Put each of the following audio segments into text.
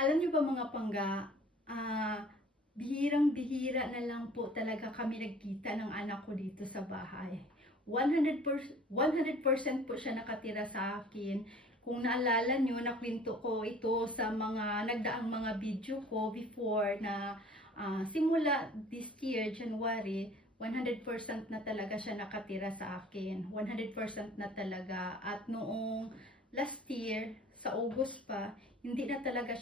Alam niyo ba mga pangga, ah, bihirang-bihira na lang po talaga kami nagkita ng anak ko dito sa bahay. 100% po siya nakatira sa akin. Kung naalala nyo, nakwento ko ito sa mga nagdaang mga video ko before na simula this year, January, 100% na talaga siya nakatira sa akin. 100% na talaga. At noong last year, sa August pa, hindi na talaga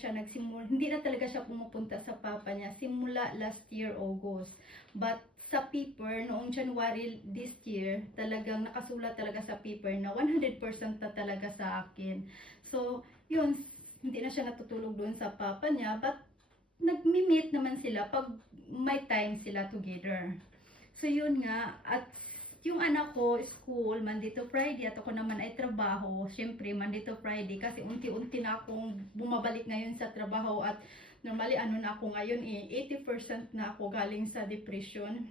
siya pumupunta sa papa niya simula last year August. But sa paper noong January this year, talagang nakasulat talaga sa paper na 100% na talaga sa akin. So, yun, hindi na siya natutulog doon sa papa niya, but nagmi-meet naman sila pag may time sila together. So yun nga, at yung anak ko, school, Monday to Friday, at ako naman ay trabaho. Siyempre, Monday to Friday, kasi unti-unti na akong bumabalik ngayon sa trabaho. At normally, ano na ako ngayon 80% na ako galing sa depression.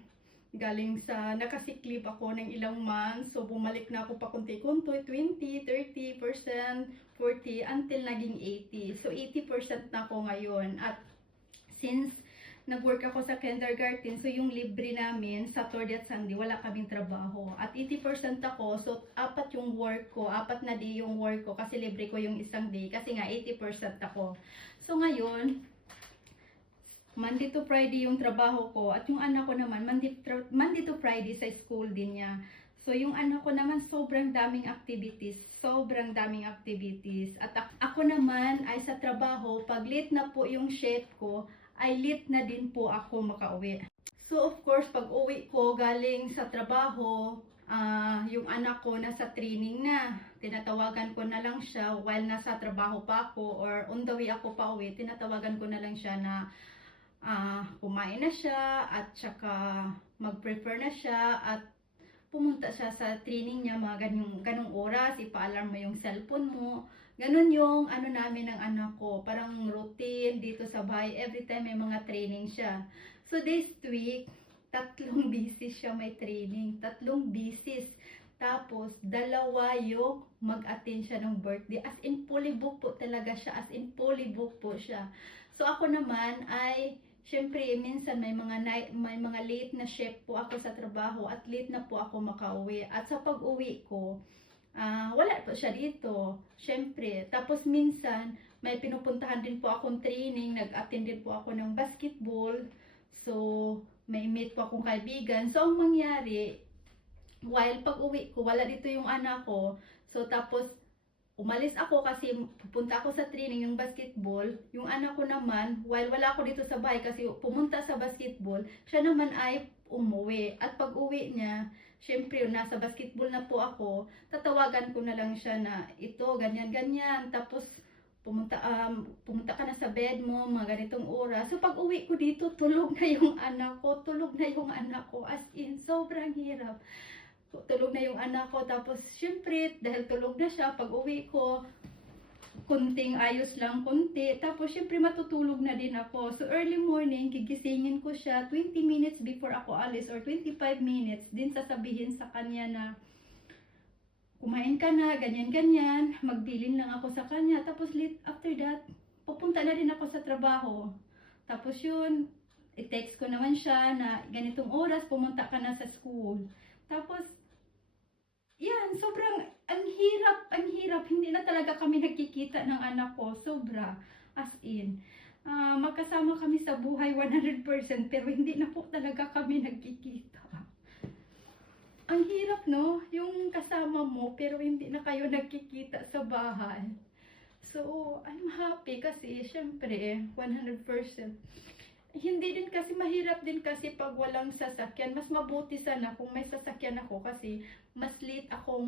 Galing sa, nakasiklib ako ng ilang months. So, bumalik na ako pa kunti-kunti, 20, 30%, 40, until naging 80. So, 80% na ako ngayon. At since nag-work ako sa kindergarten, so yung libre namin, Saturday at Sunday, wala kaming trabaho. At 80% ako, so apat yung work ko, apat na day yung work ko, kasi libre ko yung isang day, kasi nga 80% ako. So ngayon, Monday to Friday yung trabaho ko, at yung anak ko naman, Monday to Friday sa school din niya. So, yung anak ko naman, sobrang daming activities. Sobrang daming activities. At ako naman ay sa trabaho, pag late na po yung shift ko, ay late na din po ako makauwi. So, of course, pag uwi ko galing sa trabaho, yung anak ko nasa training na. Tinatawagan ko na lang siya while nasa trabaho pa ako, or on the way ako pa uwi, tinatawagan ko na lang siya na kumain na siya, at saka mag-prepare na siya, at pumunta siya sa training niya, mga ganong oras, ipa-alarm mo yung cellphone mo. Ganon yung ano namin ng anak ko, parang routine dito sa bahay, every time may mga training siya. So this week, tatlong bisis siya may training, tatlong bisis. Tapos, dalawa yung mag-attend siya ng birthday. As in, fully book po talaga siya. As in, fully book po siya. So, ako naman ay siyempre, minsan may mga late na shift po ako sa trabaho, at late na po ako makauwi. At sa pag-uwi ko, wala po siya dito. Siyempre, tapos minsan may pinupuntahan din po akong training, nag-attend din po ako ng basketball. So, may meet po akong kaibigan. So, ang mangyari, while pag-uwi ko, wala dito yung anak ko. So, tapos umalis ako kasi pupunta ako sa training yung basketball. Yung anak ko naman, while wala ako dito sa bahay kasi pumunta sa basketball, siya naman ay umuwi. At pag uwi niya, syempre nasa basketball na po ako, tatawagan ko na lang siya na ito, ganyan, ganyan. Tapos pumunta ka na sa bed mo, mga ganitong oras. So pag uwi ko dito, tulog na yung anak ko, tulog na yung anak ko. As in, sobrang hirap, tulog na yung anak ko. Tapos syempre dahil tulog na siya, pag uwi ko kunting ayos lang, kunti, tapos syempre matutulog na din ako. So early morning, gigisingin ko siya 20 minutes before ako alis, or 25 minutes din sasabihin sa kanya na kumain ka na, ganyan ganyan, magbilin lang ako sa kanya. Tapos after that, pupunta na din ako sa trabaho. Tapos yun, i-text ko naman siya na ganitong oras pumunta ka na sa school. Tapos yan, sobrang ang hirap, hindi na talaga kami nagkikita ng anak ko, sobra, as in. Magkasama kami sa buhay 100%, pero hindi na po talaga kami nagkikita. Ang hirap, no? Yung kasama mo, pero hindi na kayo nagkikita sa bahay. So, I'm happy kasi, syempre, 100%. Hindi din kasi, mahirap din kasi pag walang sasakyan. Mas mabuti sana kung may sasakyan ako, kasi mas late akong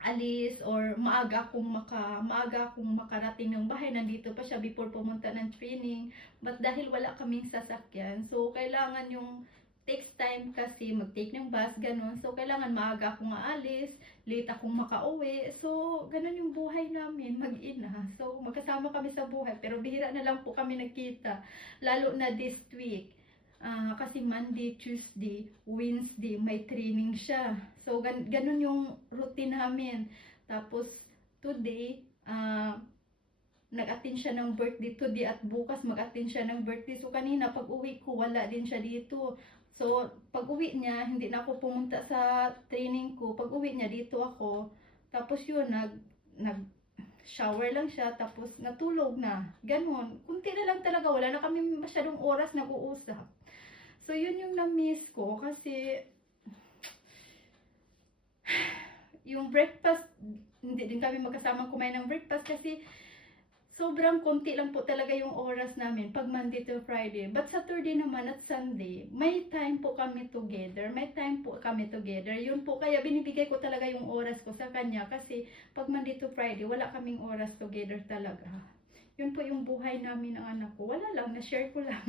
alis, or maaga akong makarating ng bahay. Nandito pa siya before pumunta ng training. But dahil wala kaming sasakyan, so kailangan yung takes time kasi mag-take ng bus, ganun. So kailangan maaga akong aalis, late akong makauwi. So ganun yung buhay namin mag-ina. So magkasama kami sa buhay, pero bihira na lang po kami nagkita, lalo na this week. Kasi Monday, Tuesday, Wednesday, may training siya. So, ganun yung routine namin. Tapos, today, nag-attend siya ng birthday today at bukas mag-attend siya ng birthday. So kanina pag uwi ko, wala din siya dito. So pag uwi niya, hindi na ako pumunta sa training ko. Pag uwi niya, dito ako. Tapos yun, nag shower lang siya, tapos natulog na. Ganon. Kunti na lang talaga, wala na kami masyadong oras nag-uusap. So yun yung na-miss ko kasi yung breakfast, hindi din kami magkasamang kumain ng breakfast kasi sobrang konti lang po talaga yung oras namin pag Monday to Friday. But Saturday naman at Sunday, may time po kami together. May time po kami together. Yun po, kaya binibigay ko talaga yung oras ko sa kanya kasi pag Monday to Friday, wala kaming oras together talaga. Yun po yung buhay namin ng anak ko. Wala lang, na-share ko lang.